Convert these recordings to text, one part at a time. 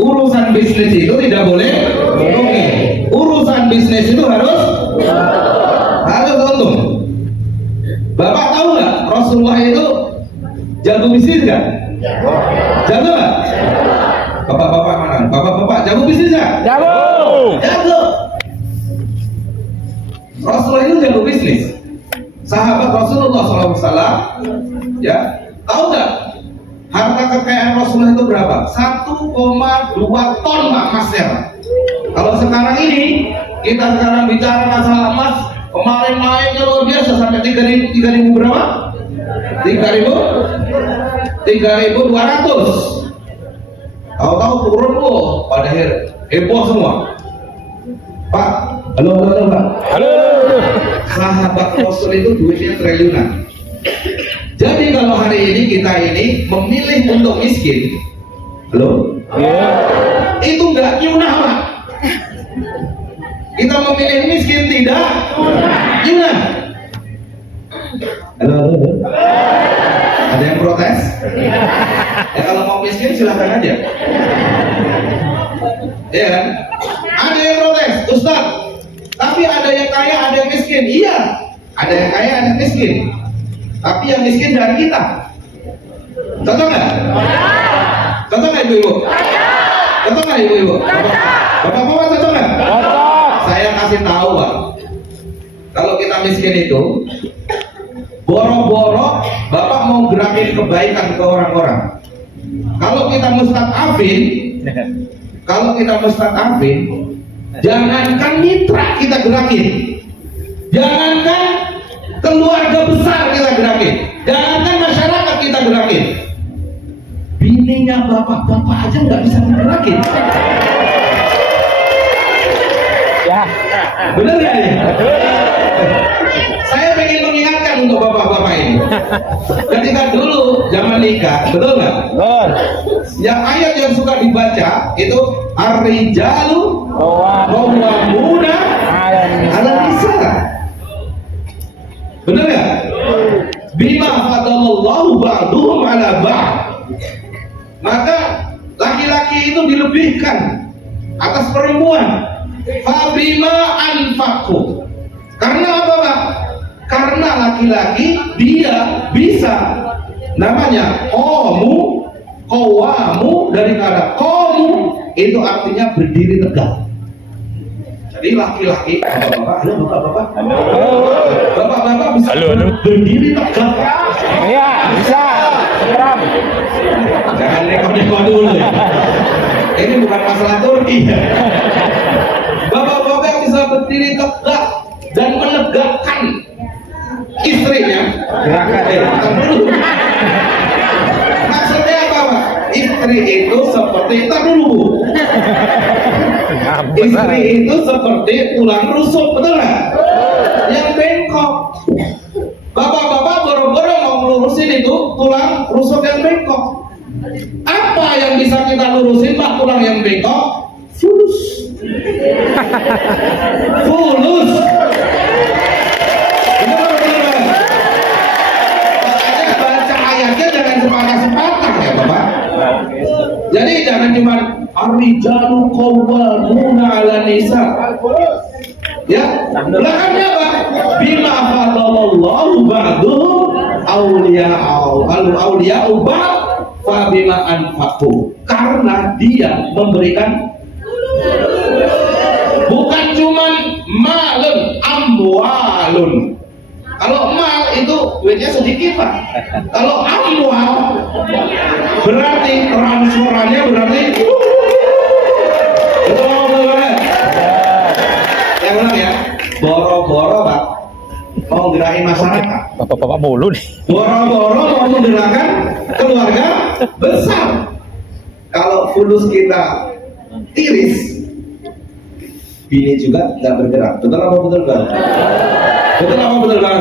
urusan bisnis itu tidak boleh rugi. Urusan bisnis itu harus untung. Bapak tahu nggak Rasulullah itu jago bisnis nggak? Jago nggak? Bapak-bapak mana? Bapak-bapak jago bisnis nggak? Jago. Rasulullah itu jago bisnis. Sahabat Rasulullah SAW, ya, tahu nggak harta kekayaan Rasulullah itu berapa? 1,2 ton emasnya. Kalau sekarang ini kita sekarang bicara masalah emas, kemarin naiknya luar biasa sampai 3.000 berapa? 3.200. Tahu-tahu turun pada heboh semua. Pak, halo Pak. Halo. Sahabat Rasul itu duitnya triliunan. Jadi kalau hari ini kita ini memilih untuk miskin, itu nggak nyunah Pak. Kita memilih miskin tidak nyunah. Halo. Ada yang protes? Ya kalau mau miskin silahkan aja. Ya kan? Ada yang protes, Ustaz. Tapi ada yang kaya, ada yang miskin. Iya, ada yang kaya, ada yang miskin. Tapi yang miskin dari kita. Contoh nggak? Contoh nggak ibu-ibu? Contoh nggak ibu-ibu? Bapak-bapak contoh nggak? Saya kasih tahu Pak. Kalau kita miskin itu, boro-boro Bapak mau gerakin kebaikan ke orang-orang. Kalau kita mustaqafin, jangankan mitra kita gerakin, jangankan keluarga besar kita gerakin, jangankan masyarakat kita gerakin, bininya bapak-bapak aja nggak bisa gerakin. Ya, bener ya? Saya pengen mengingatkan untuk bapak-bapak ini. Ketika dulu zaman nikah, betul nggak? Yang ayat yang suka dibaca itu ar-rijalu qawwamuna 'ala nisa. Benar ya? Bima fadalallahu ba'duhum 'ala ba'd. Maka laki-laki itu dilebihkan atas perempuan. Fa bima anfaqu. Karena apa, Pak? Karena laki-laki dia bisa, namanya qawamu dari kata qamu itu artinya berdiri tegak. Jadi laki-laki, bapak-bapak bisa berdiri tegak. Iya, bisa. Jangan neko-neko dulu ya. Ini bukan masalah Turki ya. Bapak-bapak bisa berdiri tegak dan menegakkan istrinya. Maksudnya apa, Pak? Istri itu seperti, istri itu seperti tulang rusuk, betul nggak? Yang bengkok. Bapak-bapak boro-boro mau melurusin itu tulang rusuk yang bengkok. Apa yang bisa kita lurusin, Pak? Tulang yang bengkok? Fulus. Makanya baca ayatnya jangan sepatah-sepatah ya Bapak. Jadi jangan cuma ar-rijalu qawwamuna 'ala nisa. Ya, belakangnya apa? Bima fadalallahu ba'duhum awliya'u ba'd fa bima anfaqu. Karena dia memberikan, bukan cuman malun, amwalun. Kalau mal itu duitnya sedikit Pak. Kalau amwal berarti transferannya berarti yang benar ya. Boro-boro Pak mau gerakin masyarakat. Bapak-bapak mulu nih. Boro-boro mau menggerakkan keluarga besar. Kalau fulus kita tiris, bini juga nggak bergerak. Betul apa betul Bang? Betul apa betul Bang?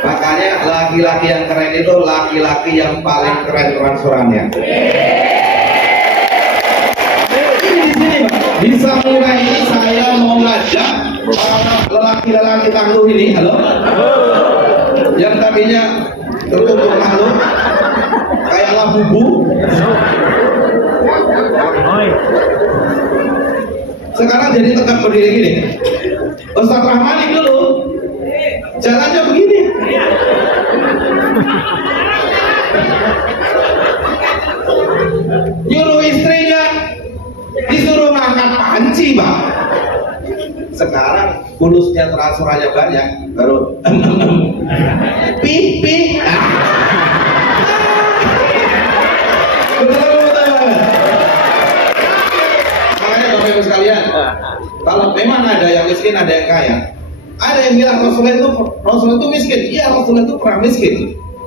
Makanya laki-laki yang keren itu laki-laki yang paling keren transferannya. Ini di sini Pak. Bisa mulai ini saya mau ngajak lelaki-lelaki tangguh ini, halo? Yang tadinya tertutup makhluk kayak labubu, sekarang jadi tegak berdiri gini. Ustaz Rahmani dulu jalannya begini. Nyuruh istrinya disuruh ngangkat panci, Pak. Sekarang bonusnya transferannya banyak, baru pipi. Makanya Bapak Ibu sekalian, kalau memang ada yang miskin, ada yang kaya. Ada yang bilang Rasulullah itu miskin. Iya, Rasulullah itu pernah miskin,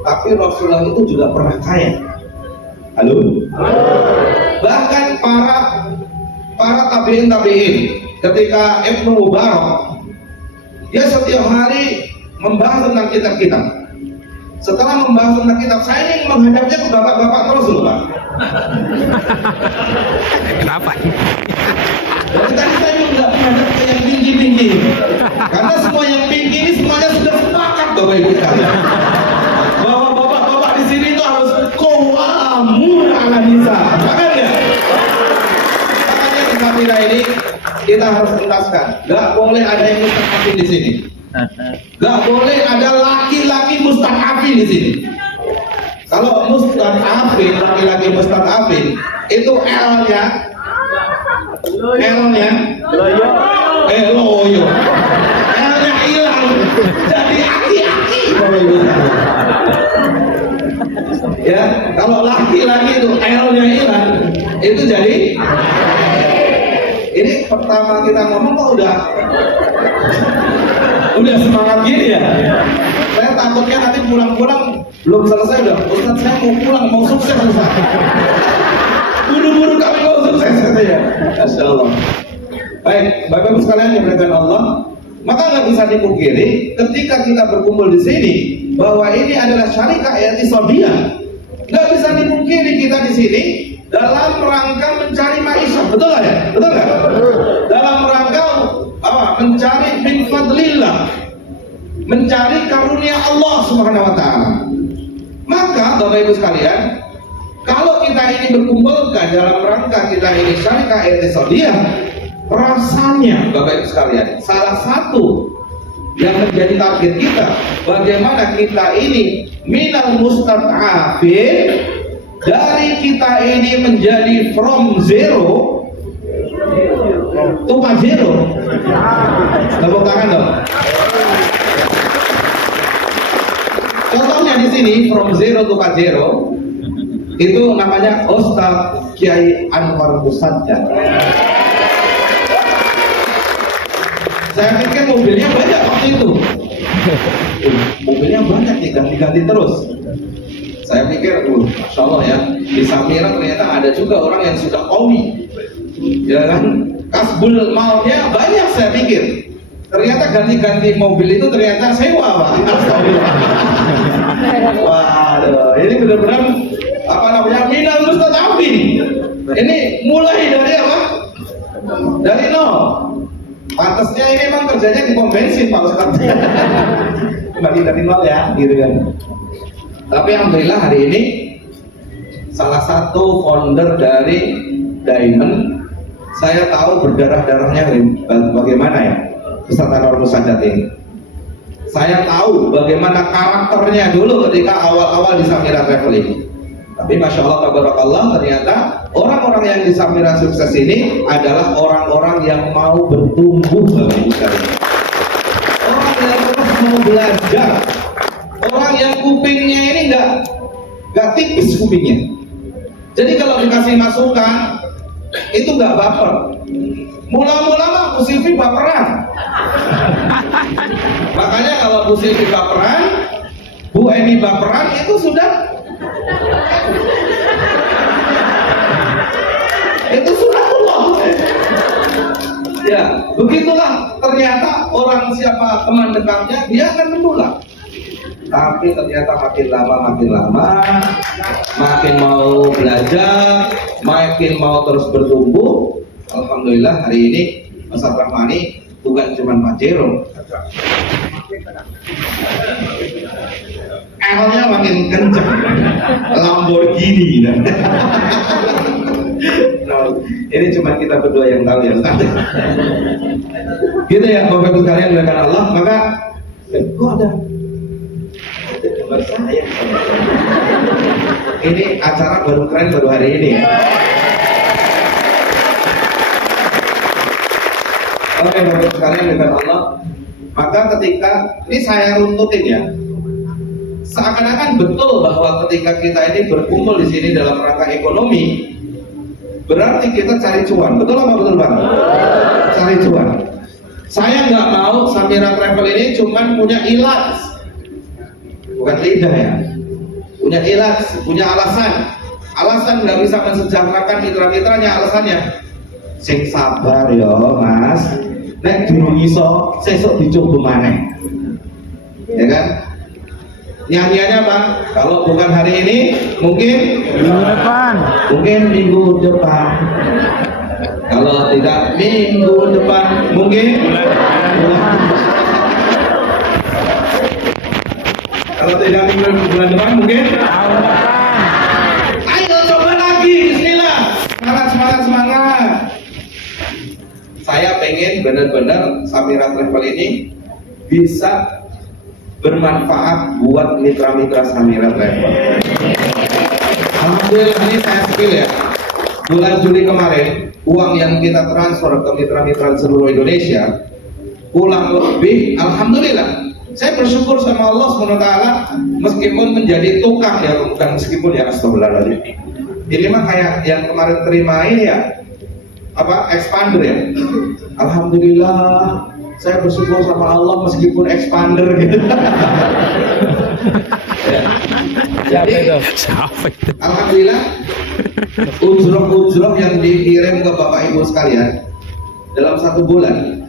tapi Rasulullah itu juga pernah kaya. Halo? Bahkan para tabiin ketika Ibnu Mubarak, dia setiap hari membahas tentang kitab-kitab. Setelah membahas tentang kitab, saya ingin menghadapnya ke bapak-bapak terus loh, Pak. Kenapa? Dari tadi saya nggak menghadap ke yang tinggi-tinggi, karena semua yang tinggi ini semuanya sudah sepakat, Bapak Ibu sekalian, bahwa bapak-bapak di sini itu harus qawamun 'ala nisa. Makanya di Samira ini kita harus tuntaskan, nggak boleh ada yang mustahafin di sini. Nggak boleh ada laki-laki mustahafin di sini. Kalau mustahafin, laki-laki mustahafin itu L-nya loyo. L-nya hilang, jadi aki-aki. Ya, kalau laki-laki itu L-nya hilang, itu jadi. Ini pertama kita ngomong kok udah semangat gini ya. Saya takutnya nanti pulang-pulang belum selesai udah, Ustaz saya mau pulang, mau sukses Ustaz. Buru-buru kami mau sukses katanya. Masya Allah. Baik, Bapak Ibu sekalian yang dimuliakan Allah, maka nggak bisa dipungkiri ketika kita berkumpul di sini bahwa ini adalah syarikat i'tisadiyah. Nggak bisa dipungkiri kita di sini dalam rangka mencari maisha, betul nggak ya? Betul nggak? Dalam rangka apa? Mencari min fadlillah, mencari karunia Allah Subhanahu Wa Taala. Maka Bapak Ibu sekalian, kalau kita ini berkumpulkan dalam rangka kita ini syarikat i'tisadiyah, rasanya Bapak Ibu sekalian, salah satu yang menjadi target kita, bagaimana kita ini minal mustad'afin, dari kita ini menjadi from zero to zero. Tepuk tangan dong. Contohnya di sini from zero to zero itu namanya Ustaz Kiai Anwar Musadjad. Saya pikir mobilnya banyak waktu itu. Mobilnya banyak nih, ganti-ganti terus. Saya pikir, Masya Allah ya, di Samira ternyata ada juga orang yang sudah qawi, ya kan? Kasbul mautnya banyak, saya pikir. Ternyata ganti-ganti mobil itu ternyata sewa, Pak. Waduh, ini benar-benar apa namanya, minal mustad'afin. Ini mulai dari apa? Dari nol. Pantasnya ini memang kerjanya di pom bensin, Pak Ustaz. Kembali dari nol ya, gitu kan. Tapi alhamdulillah hari ini salah satu founder dari Diamond, saya tahu berdarah-darahnya bagaimana ya Ustaz Anwar Musadjad ini. Saya tahu bagaimana karakternya dulu ketika awal-awal di Samira Traveling. Tapi Masya Allah, tabarakallah, ternyata orang-orang yang di Samira sukses ini adalah orang-orang yang mau bertumbuh, Bapak Ibu sekalian. Orang yang terus mau belajar. Orang yang kupingnya ini nggak tipis kupingnya. Jadi kalau dikasih masukan itu nggak baper. Mula-mula mah Bu Silvi baperan. Makanya kalau Bu Silvi baperan, Bu Eni baperan, itu sudah Allah. Ya, begitulah ternyata orang siapa teman dekatnya dia akan menular. Tapi ternyata makin lama makin mau belajar, makin mau terus bertumbuh. Alhamdulillah hari ini Ustaz Rahmani bukan cuma Pajero, L-nya makin kenceng, Lamborghini. Ini cuma kita berdua yang tahu ya Ustaz. Gitu ya Bapak Ibu sekalian dengan Allah. Maka kok ada gambar saya. Ini acara baru keren baru hari ini ya. Oke Bapak Ibu sekalian dengan Allah. Maka ketika ini saya runtutin ya, seakan-akan betul bahwa ketika kita ini berkumpul di sini dalam rangka ekonomi, berarti kita cari cuan. Betul apa betul Bang? Cari cuan. Saya nggak mau Samira Travel ini cuman punya ilat, bukan lidah ya, punya ilat, punya alasan. Alasan nggak bisa mensejahterakan mitra-mitranya, alasannya sing sabar ya Mas, nek durung iso sesuk dicoba maneh. Ya kan? Nyanyiannya apa? Kalau bukan hari ini, mungkin minggu depan. Mungkin minggu depan. Kalau tidak minggu depan, mungkin kalau tidak bulan depan, mungkin tahun depan. Ayo coba lagi, bismillah. Semangat, semangat, semangat. Saya pengen benar-benar Samira Travel ini bisa bermanfaat buat mitra-mitra Samira Travel. Alhamdulillah ini saya spill ya. Bulan Juli kemarin, uang yang kita transfer ke mitra-mitra seluruh Indonesia pulang lebih, alhamdulillah. Saya bersyukur sama Allah SWT meskipun menjadi tukang ya, bukan meskipun ya, astagfirullahaladzim. Ini mah kayak yang kemarin terima ini ya, apa, expander ya. Alhamdulillah saya bersyukur sama Allah meskipun expander gitu. Jadi, alhamdulillah ujroh-ujroh yang dikirim ke Bapak Ibu sekalian dalam 1 bulan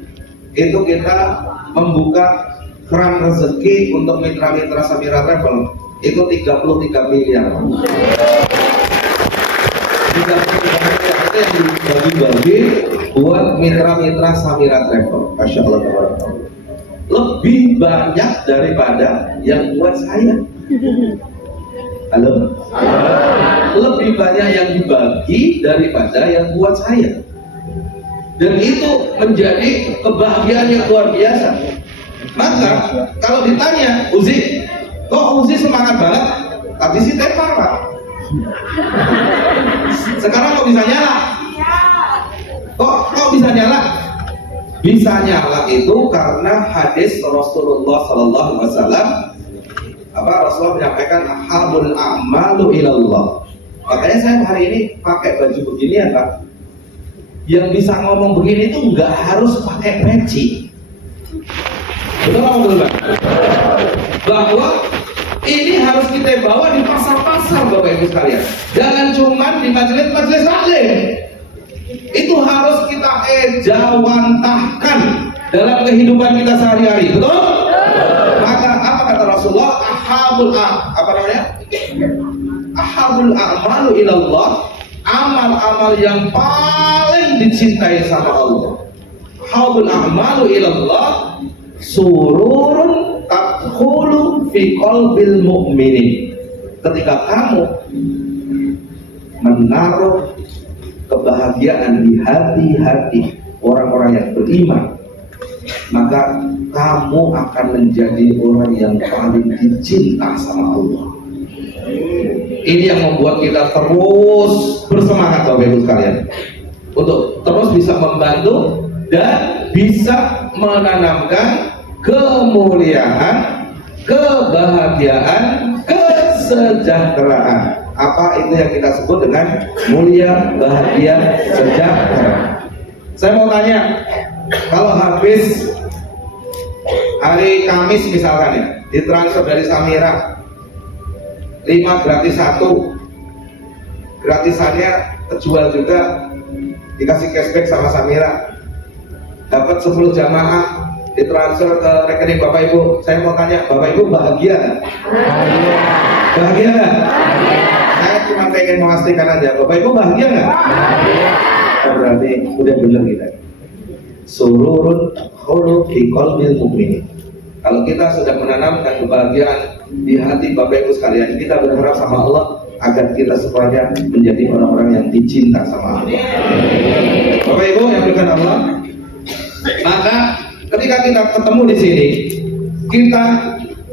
itu kita membuka keran rezeki untuk mitra-mitra Samira Travel itu 33 miliar. 33 miliar itu yang dibagi-bagi buat mitra-mitra Samira Travel. Masya Allah, lebih banyak daripada yang buat saya. Halo? Lebih banyak yang dibagi daripada yang buat saya. Dan itu menjadi kebahagiaan yang luar biasa. Maka kalau ditanya Uzi, kok Uzi semangat banget? Tapi si tepar Pak. Sekarang kok bisa nyala? Kok bisa nyala? Bisa nyala itu karena hadis Rasulullah Sallallahu Alaihi Wasallam. Rasulullah menyampaikan ahabul a'malu ilallah. Makanya saya hari ini pakai baju begini ya Pak. Yang bisa ngomong begini itu nggak harus pakai peci. Betul apa betul Pak? Bahwa ini harus kita bawa di pasar-pasar Bapak Ibu sekalian. Jangan cuma di majelis-majelis taklim. Itu harus kita ejawantahkan dalam kehidupan kita sehari-hari. Betul? Maka apa kata Rasulullah? Ahabul a'malu ilallah, amal-amal yang paling dicintai sama Allah. Ahabul a'malu ilallah sururun tadkhulu fi qalbil mu'minin. Ketika kamu menaruh kebahagiaan di hati-hati orang-orang yang beriman, maka kamu akan menjadi orang yang paling dicinta sama Allah. Ini yang membuat kita terus bersemangat Bapak Ibu sekalian untuk terus bisa membantu dan bisa menanamkan kemuliaan, kebahagiaan, kesejahteraan. Apa itu yang kita sebut dengan mulia, bahagia, sejahtera? Saya mau tanya, kalau habis hari Kamis misalkan ya, ditransfer dari Samira 5 gratis 1, gratisannya kejual juga, dikasih cashback sama Samira, dapat 10 jamaah ditransfer ke rekening Bapak Ibu. Saya mau tanya, Bapak Ibu bahagia nggak? Bahagia nggak? Saya cuma pengen memastikan aja, Bapak Ibu bahagia nggak? Berarti udah bener kita. Sururun khulu fi qalbil mu'minin. Kalau kita sudah menanamkan kebahagiaan di hati Bapak Ibu sekalian, kita berharap sama Allah, agar kita semuanya menjadi orang-orang yang dicinta sama Allah. Bapak Ibu yang berikan Allah, maka ketika kita ketemu di sini, kita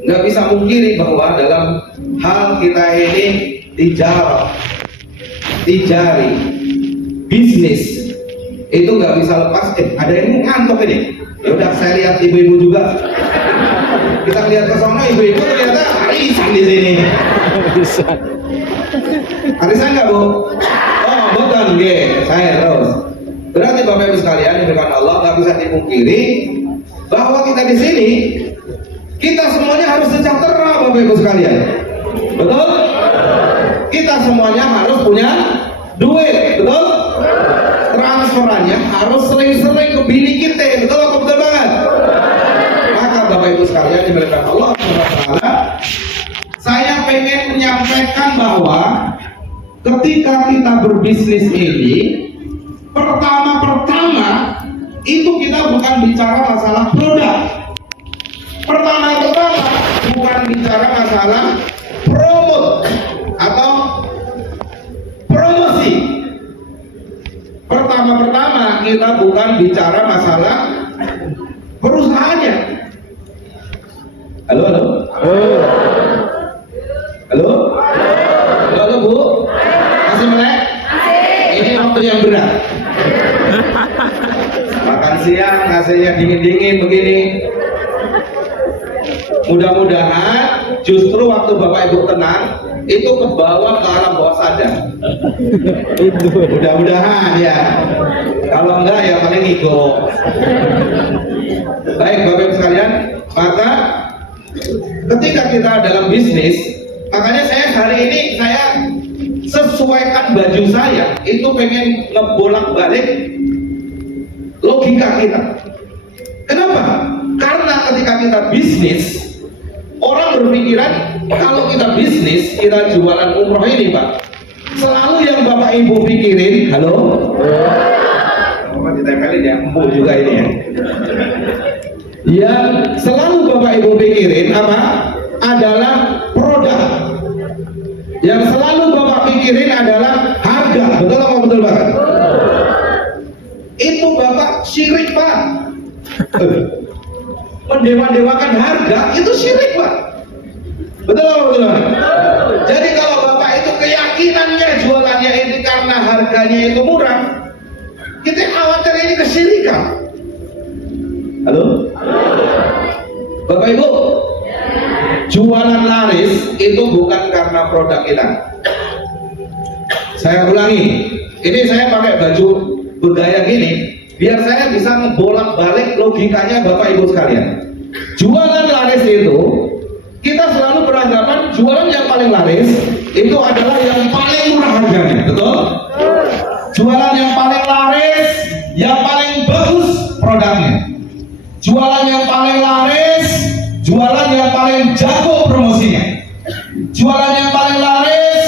nggak bisa mungkiri bahwa dalam hal kita ini tijari, bisnis itu nggak bisa lepas. Ada yang ngantuk ini. Ya udah, saya lihat ibu-ibu juga. Kita lihat ke sana, ibu-ibu ternyata arisan di sini. Arisan nggak, Bu? Oh, bukan, saya terus. Berarti Bapak Ibu sekalian yang diberikan Allah, nggak bisa dipungkiri bahwa kita di sini, kita semuanya harus sejahtera, Bapak Ibu sekalian. Betul? Kita semuanya harus punya duit, betul? Transferannya harus sering-sering ke bini kita, betul apa betul banget? Maka Bapak Ibu sekalian dimuliakan Allah SWT, saya pengen menyampaikan bahwa ketika kita berbisnis ini, pertama itu kita bukan bicara masalah produk. Pertama bukan bicara masalah promote atau promosi. Pertama kita bukan bicara masalah perusahaannya. Halo. Halo Bu. Masih melek? Ini waktu yang berat. Makan siang nasinya dingin-dingin begini. Mudah-mudahan justru waktu Bapak Ibu tenang itu ke bawah, ke alam bawah sadar. Mudah-mudahan ya. Kalau enggak ya paling ikut. Baik Bapak Ibu sekalian, maka ketika kita dalam bisnis, makanya saya hari ini saya sesuaikan baju saya, itu pengen ngebolak-balik logika kita. Kenapa? Karena ketika kita bisnis, orang berpikiran kalau kita bisnis, kita jualan umroh ini Pak, selalu yang Bapak Ibu pikirin, halo? Ditempelin ya, empuk juga ini ya. Yang selalu Bapak Ibu pikirin apa? Adalah produk. Yang selalu Bapak pikirin adalah harga. Betul apa betul Pak? Itu Bapak syirik Pak. Mendewa-dewakan harga itu syirik Pak. Betul apa betul Pak? Jadi kalau Bapak itu keyakinannya jualannya ini karena harganya itu murah, kita khawatir ini kesyirikan. Halo? Bapak Ibu, jualan laris itu bukan karena produk kita. Saya ulangi, ini saya pakai baju bergaya gini biar saya bisa membolak-balik logikanya Bapak Ibu sekalian. Jualan laris itu kita selalu beranggapan jualan yang paling laris itu adalah yang paling murah harganya, betul? Jualan yang paling laris, yang paling bagus produknya. Jualan yang paling laris, jualan yang paling jago promosinya. Jualan yang paling laris,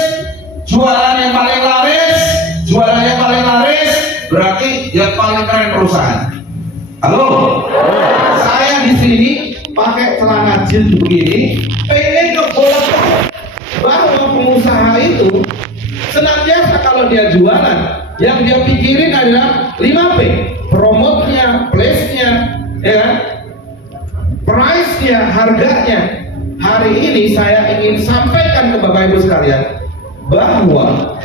jualan yang paling laris, jualan yang paling laris, berarti yang paling keren perusahaan. Halo? Saya di sini pakai celana jeans begini, pengen ngebolak bahwa pengusaha itu senantiasa kalau dia jualan, yang dia pikirin adalah 5P, promotnya, place-nya, ya, price-nya, harganya. Hari ini saya ingin sampaikan ke Bapak Ibu sekalian bahwa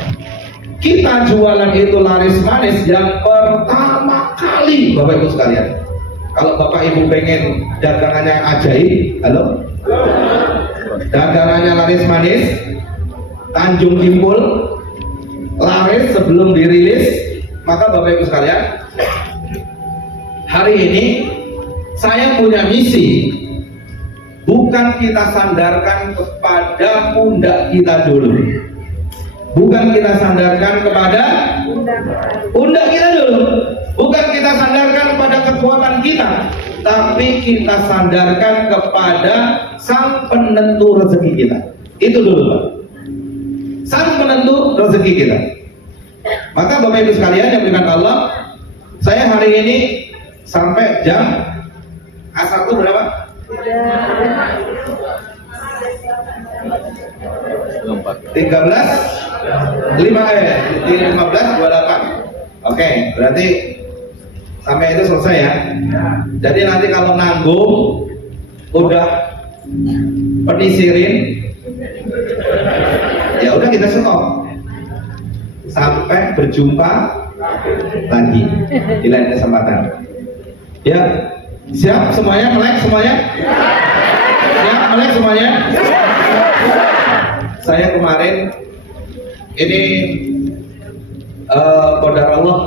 kita jualan itu laris manis yang pertama kali Bapak Ibu sekalian. Kalau Bapak Ibu pengen dagangannya ajaib, halo? Dagangannya laris manis, Tanjung Kimpul, laris sebelum dirilis, maka Bapak Ibu sekalian, hari ini saya punya misi. Bukan kita sandarkan kepada pundak kita dulu, bukan kita sandarkan kepada pundak kita dulu, bukan kita sandarkan kepada kekuatan kita, tapi kita sandarkan kepada sang penentu rezeki kita. Itu dulu Pak, sang penentu rezeki kita. Maka Bapak Ibu sekalian yang berikan Allah, saya hari ini sampai jam A1 berapa? 15 28. Oke, berarti sampai itu selesai ya. Jadi nanti kalau nanggung udah penisirin, ya udah kita stop sampai berjumpa lagi di lain kesempatan. Ya, siap semuanya, melek semuanya? Siap melek semuanya? Saya kemarin ini Qadar Allah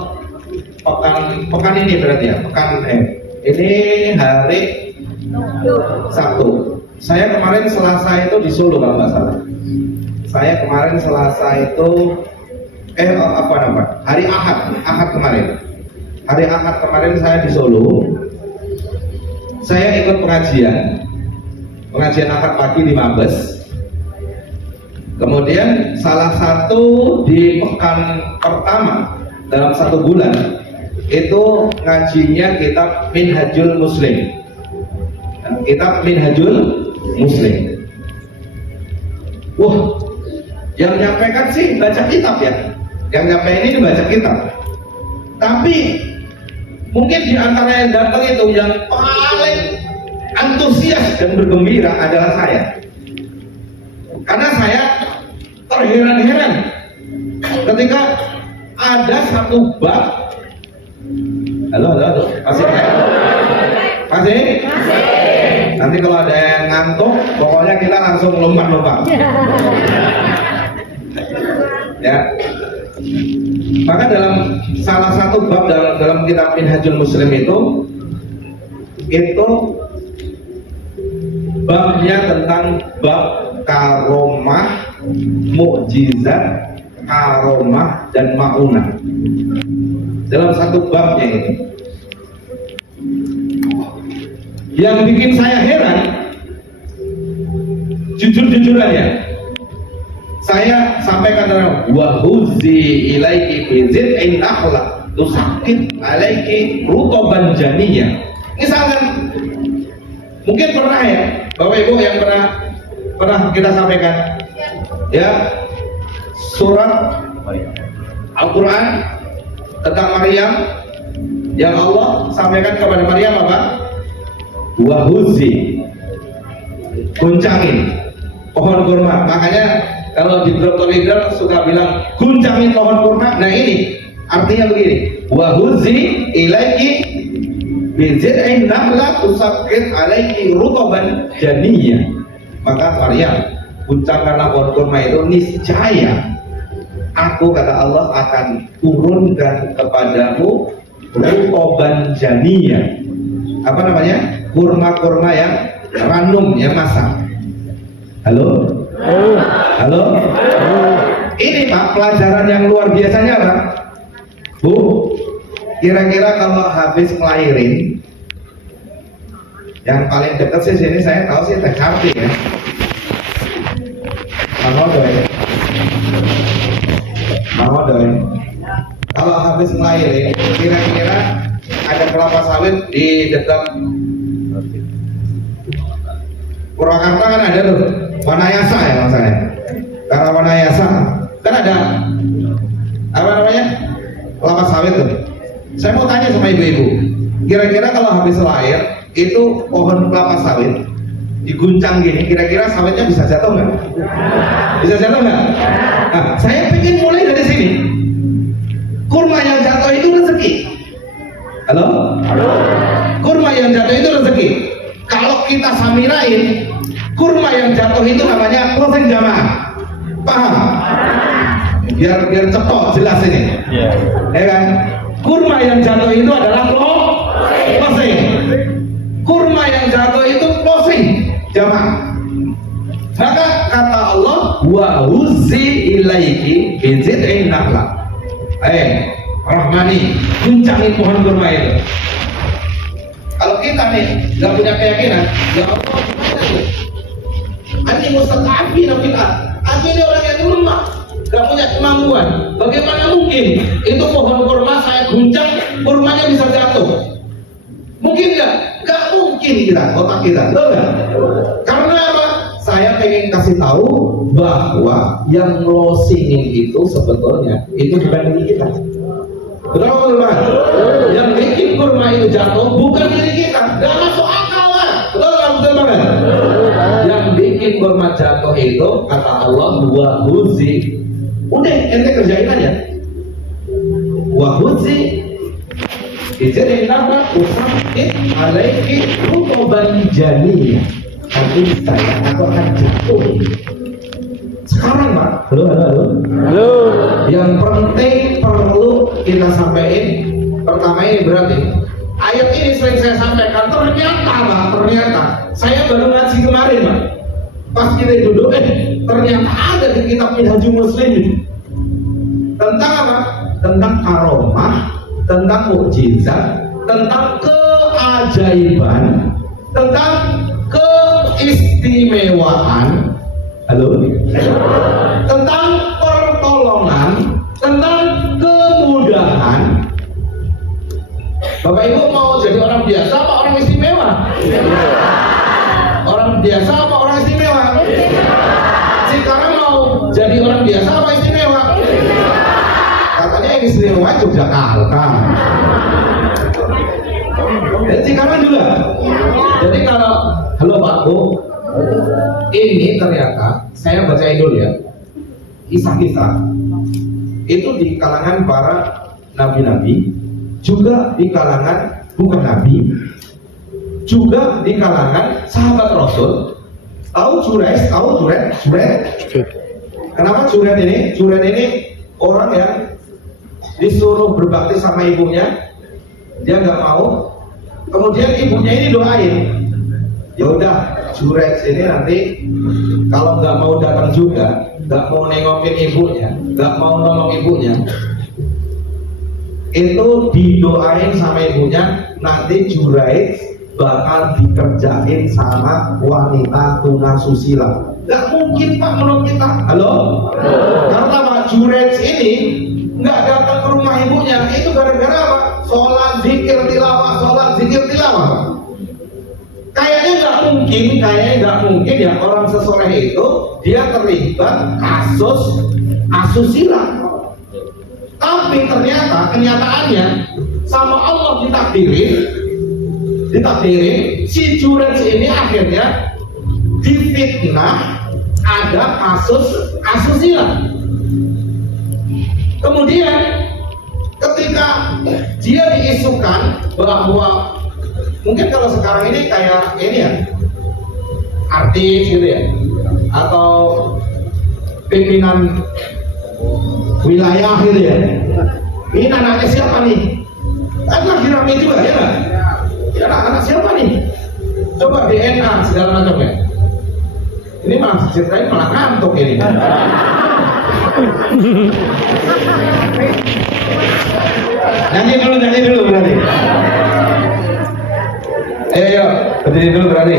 pekan ini berarti ya, ini hari Sabtu. Saya kemarin Selasa itu di Solo kalau nggak salah. Saya kemarin Selasa itu hari Ahad kemarin. Hari Ahad kemarin saya di Solo. Saya ikut pengajian Ahad pagi di Mabes. Kemudian salah satu di pekan pertama dalam 1 bulan itu ngajinya kitab Minhajul Muslim. Kitab Minhajul Muslim. Wah, yang nyampaikan sih baca kitab ya. Yang nyampe ini baca kitab. Tapi mungkin di antara yang datang itu yang paling antusias dan bergembira adalah saya. Karena saya terheran-heran ketika ada satu bab. Halo, masih? Nanti kalau ada yang ngantuk, pokoknya kita langsung lompat. Ya. Maka dalam salah satu bab dalam kitab Minhajul Muslim itu babnya tentang bab karomah, mukjizat, karomah dan maunah. Dalam satu babnya ini, yang bikin saya heran, jujur-jujuran ya, saya sampaikan dalam wahuzi ilaiki bizit'in nakhla tusakit alaiki rutoban janiyah. Misalkan mungkin pernah ya Bapak Ibu yang pernah kita sampaikan ya, surat Al-Quran tentang Maryam yang Allah sampaikan kepada Maryam apa? Wahuzi, guncangin pohon kurma. Makanya kalau di Dr. Leader suka bilang guncangin pohon kurma. Nah ini artinya begini, wahuzi ilaiki bizit'in nakhla tusakit alaiki rutoban janiyah. Maka Maryam, guncangkanlah pohon kurma itu, niscaya aku, kata Allah, akan turunkan kepadamu rutoban janiyah. Apa namanya? Kurma-kurma yang ranum, yang masak. Halo? Ini Pak, pelajaran yang luar biasanya Pak. Bu, kira-kira kalau habis ngelahirin, yang paling dekat sih sini saya tahu sih TKP ya. Mau doi. Kalau habis ngelahirin, kira-kira ada kelapa sawit di dekat Purwakarta kan ada tuh, Wanayasa ya maksudnya. Karena Wanayasa kan ada apa namanya, kelapa sawit tuh. Saya mau tanya sama ibu-ibu, kira-kira kalau habis lahir itu pohon kelapa sawit diguncang gini, kira-kira sawitnya bisa jatuh nggak? Bisa jatuh nggak? Nah, saya pengen mulai dari sini. Kurma yang jatuh itu rezeki. Halo? Kurma yang jatuh itu rezeki. Kalau kita samirain, kurma yang jatuh itu namanya closing jamaah. Paham? Biar cetok jelas ini. Ya kan? Kurma yang jatuh itu adalah closing. Kurma yang jatuh itu closing jamaah. Maka kata Allah, wa huzi ilaiki bizit'in nakhla. Rahmani, guncangin pohon kurma itu. Kalau kita nih nggak punya keyakinan, ya Allah, ani mustad'afina fil ardh. Aku ini orang yang lemah, nggak punya kemampuan. Bagaimana mungkin itu pohon kurma saya guncang, kurmanya bisa jatuh? Mungkin nggak? Nggak mungkin kita, otak kita. Loh, karena apa? Saya pengen kasih tahu bahwa yang closingin itu sebetulnya itu bukan diri kita. Betul teman? Yang bikin kurma itu jatuh bukan diri kita. Gak masuk akal lah. Betul banget. Yang bikin kurma jatuh itu kata Allah wa huzi. Udah ente kerjain aja. Wa huzi. Jadi kenapa? Usahid alaiki rutoban jani. Nanti saya akan jatuh. Sekarang Pak. Halo. Yang penting perlu kita sampaikan. Pertama ini berarti ayat ini sering saya sampaikan. Ternyata saya baru ngaji kemarin Pak. Pas kita duduk ternyata ada di kitab Minhajul Muslimin tentang apa? Tentang karomah, tentang mukjizat, tentang keajaiban, tentang keistimewaan, tentang pertolongan, tentang kemudahan. Bapak Ibu mau jadi orang biasa apa orang istimewa? Orang biasa apa orang istimewa? Sekarang mau jadi orang biasa apa istimewa? Katanya yang istimewa Yogyakarta. Dan sekarang juga. Jadi kalau halo Pak Bu, ini ternyata saya bacain dulu ya kisah-kisah itu di kalangan para nabi-nabi, juga di kalangan bukan nabi, juga di kalangan sahabat Rasul. Tahu Juret? Kenapa Juret ini? Juret ini orang yang disuruh berbakti sama ibunya, dia nggak mau. Kemudian ibunya ini doain, ya udah Juret ini nanti kalau nggak mau datang juga, nggak mau nengokin ibunya, nggak mau nolong ibunya, itu didoain sama ibunya nanti Juret bakal dikerjain sama wanita tunasusila. Nggak mungkin Pak menurut kita. Halo? Karena Pak Juret ini nggak datang ke rumah ibunya itu gara-gara apa? Sholat zikir tilawah. Kayaknya nggak mungkin ya orang sesoleh itu dia terlibat kasus asusila. Tapi ternyata kenyataannya sama Allah ditakdirin si Juret ini akhirnya difitnah ada kasus asusila. Kemudian ketika dia diisukan bahwa mungkin kalau sekarang ini kayak ini ya artis gitu ya, atau pimpinan wilayah gitu ya, ini anaknya siapa nih? Kan lagi rame juga ya nggak? Ya anak siapa nih? Coba DNA segala macam ya. Ini malah ceritain malah ngantuk ini. Nyanyi dulu berarti. Ayo, berdiri dulu berarti.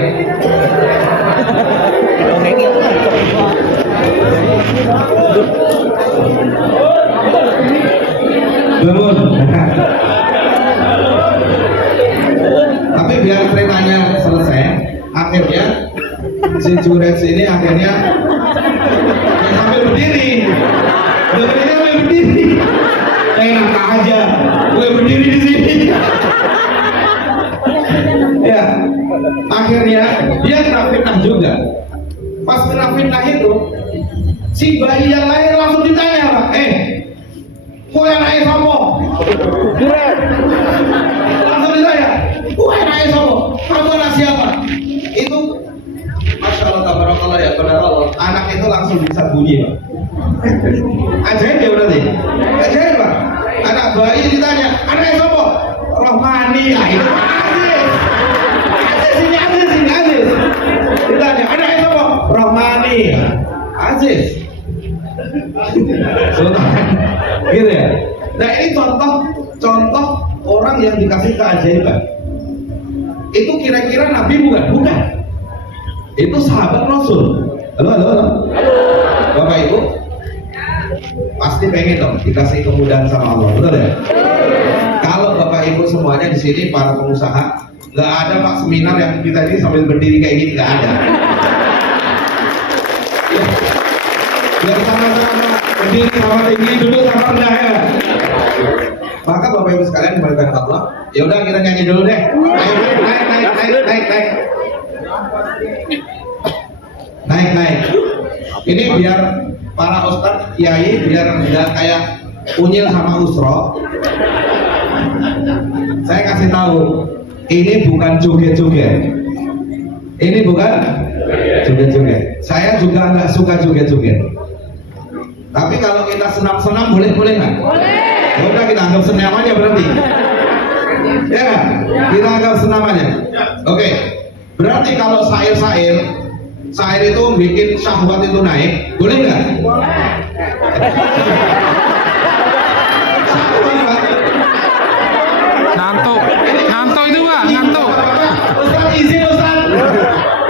Bangun. Tapi biar ceritanya selesai, akhirnya si Juret ini akhirnya sampai berdiri. Kayak apa aja, gue berdiri di sini. Ya, akhirnya dia kena fitnah juga. Pas kena fitnah itu, si bayi yang lain langsung ditanya Pak, kue anaknya sopo? Langsung ditanya, kue anaknya sopo? Kamu anak siapa? Itu, Masya Allah, tabarakallah ya, benar Allah. Anak itu langsung bisa bunyi Pak. Ajaib ya berarti? Ajaib Pak. Anak bayi ditanya, anaknya sopo? Rohmani lah itu. Aziz. Ditanya, anaknya sopo? Rohmani. Aziz. Sultan. Gitu ya. Nah ini contoh orang yang dikasih keajaiban. Itu kira-kira Nabi bukan? Bukan. Itu sahabat Rasul. Halo. Bapak Ibu, pasti pengen dong dikasih kemudahan sama Allah, betul ya? Kalau Bapak Ibu semuanya di sini para pengusaha, nggak ada Pak seminar yang kita ini sambil berdiri kayak gini, nggak ada. Biar sama-sama berdiri sama tinggi, duduk sama rendah ya. Maka Bapak Ibu sekalian dimuliakan Allah. Ya udah kita nyanyi dulu deh. Naik. Ini biar para ustadz, kiai biar nggak kayak Unyil sama Usro. Saya kasih tahu, ini bukan joget-joget. Ini bukan joget-joget. Saya juga nggak suka joget-joget. Tapi kalau kita senam-senam boleh nggak? Boleh. Ya udah kita anggap senam aja berarti. Ya kan? Kita anggap senam aja. Oke. Berarti kalau sair itu bikin syahwat itu naik, boleh nggak? Boleh. Ngantuk itu Pak, ngantuk. Ustaz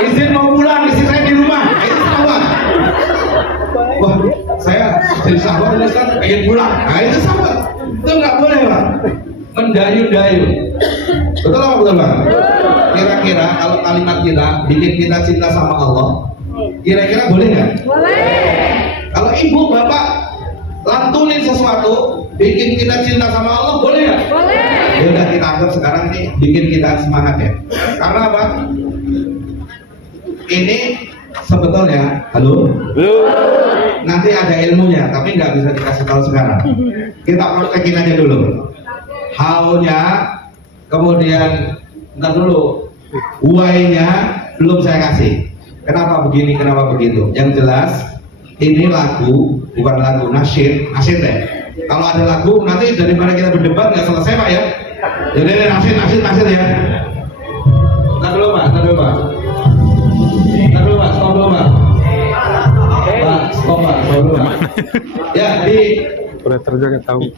izin mau pulang, istri saya di rumah. Itu syahwat. Wah, saya jadi syahwat Ustaz, pengen pulang. Nah itu syahwat. Itu nggak boleh Pak. Mendayu-dayu. Betul apa betul Pak? Kira-kira kalau kalimat kita bikin kita cinta sama Allah, kira-kira boleh nggak? Boleh. Kalau ibu bapak lantunin sesuatu bikin kita cinta sama Allah, boleh nggak? Boleh. Ya udah kita anggap sekarang nih bikin kita semangat ya. Karena apa? Ini sebetulnya, halo? Nanti ada ilmunya, tapi nggak bisa dikasih tahu sekarang. Kita praktekin aja dulu. How-nya, kemudian ntar dulu why-nya belum saya kasih. Kenapa begini, kenapa begitu? Yang jelas ini lagu, bukan lagu nasyid deh. Kalau ada lagu nanti daripada kita berdebat nggak selesai Pak ya. Jadi nasyid ya. Ntar dulu Pak. Stop dulu Pak. Stop dulu Pak. Ya di. Udah terjaga tahu.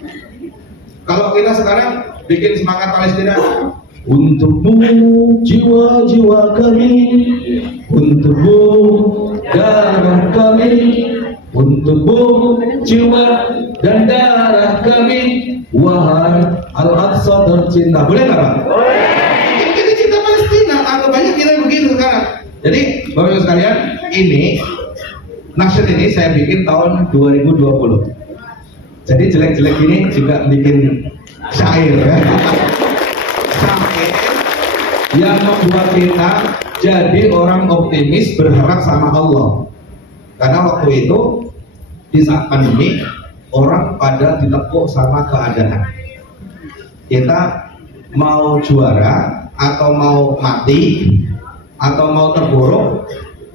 Kalau kita sekarang bikin semangat Palestina, untukmu jiwa-jiwa kami, untukmu darah kami, untukmu jiwa dan darah kami, wahai Al-Aqsa tercinta. Boleh nggak Pak? Boleh. Kita cinta Palestina, anggap aja kita begitu sekarang. Jadi Bapak Ibu sekalian, ini nasyid ini saya bikin tahun 2020. Jadi jelek-jelek ini juga bikin syair ya. Syair yang membuat kita jadi orang optimis berharap sama Allah. Karena waktu itu di saat pandemi orang pada ditepuk sama keadaan. Kita mau juara atau mau mati atau mau terburuk,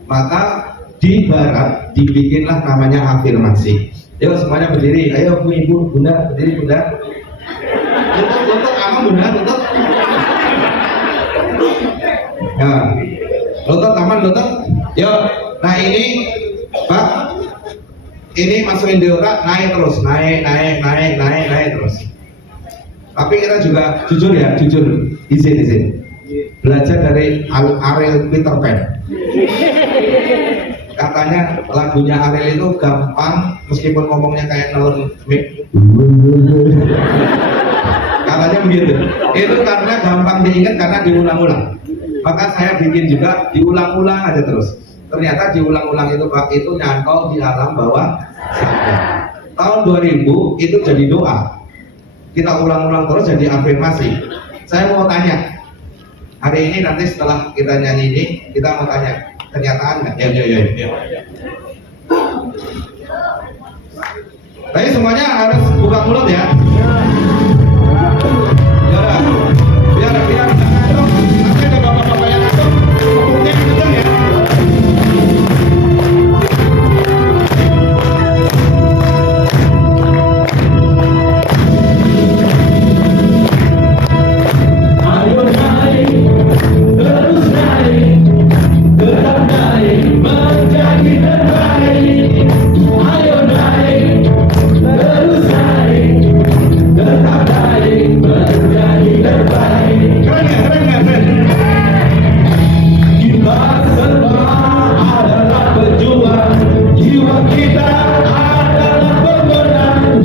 maka di barat dibikinlah namanya afirmasi. Yuk semuanya berdiri, ayo bu ibu bunda berdiri bunda. Lutut aman bunda, lutut. Ya, lutut aman lutut. Yuk, nah ini Pak, ini masukin di otak, naik terus, naik terus. Tapi kita juga jujur ya, izin. Belajar dari Ariel Peter Pan. Katanya lagunya Ariel itu gampang meskipun ngomongnya kayak nelen mic. Katanya begitu. Itu karena gampang diingat karena diulang-ulang. Maka saya bikin juga diulang-ulang aja terus. Ternyata diulang-ulang itu Pak itu nyantol di alam bawah sadar. Tahun 2000 itu jadi doa. Kita ulang-ulang terus jadi afirmasi. Saya mau tanya. Hari ini nanti setelah kita nyanyi ini kita mau tanya. Kenyataan nggak? Ya. Tapi semuanya harus buka mulut ya. Biar ngantuk. Nanti ada bapak-bapak yang ngantuk. Mulutnya kenceng ya. Ayo naik, terus naik. Tetap naik, menjadi terbaik. Ayo naik, terus naik. Tetap naik, menjadi terbaik. Keren. Kita semua adalah pejuang. Jiwa kita adalah pemenang.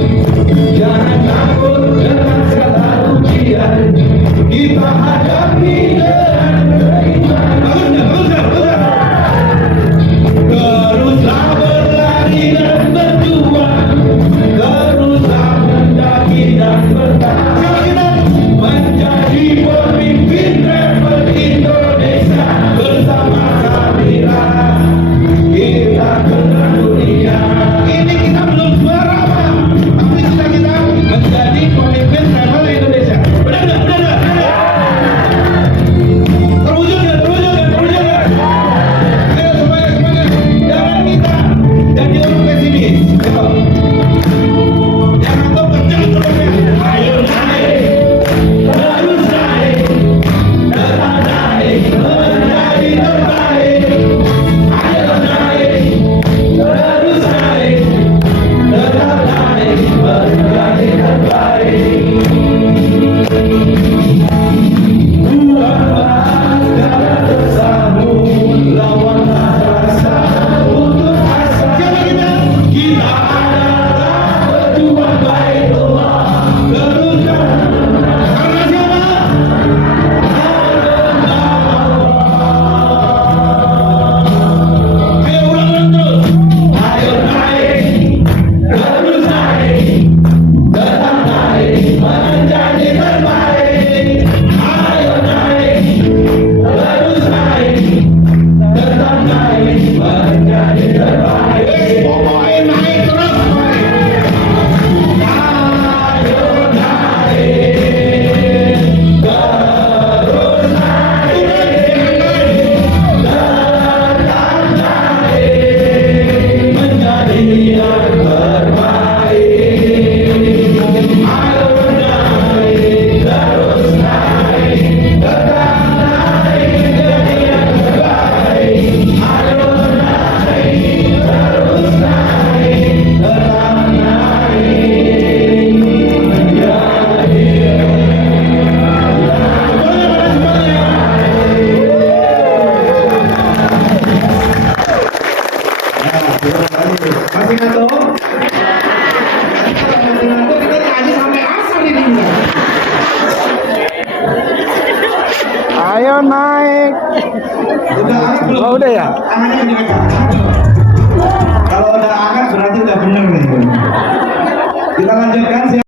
Jangan takut dengan segala ujian. Kita hadapi dengan beriman. Teruslah berlari dan naik. Udah angkat belum? Oh, udah ya? Tangannya dipegang. Kalau udah angkat berarti udah bener nih. Kita lanjutkan.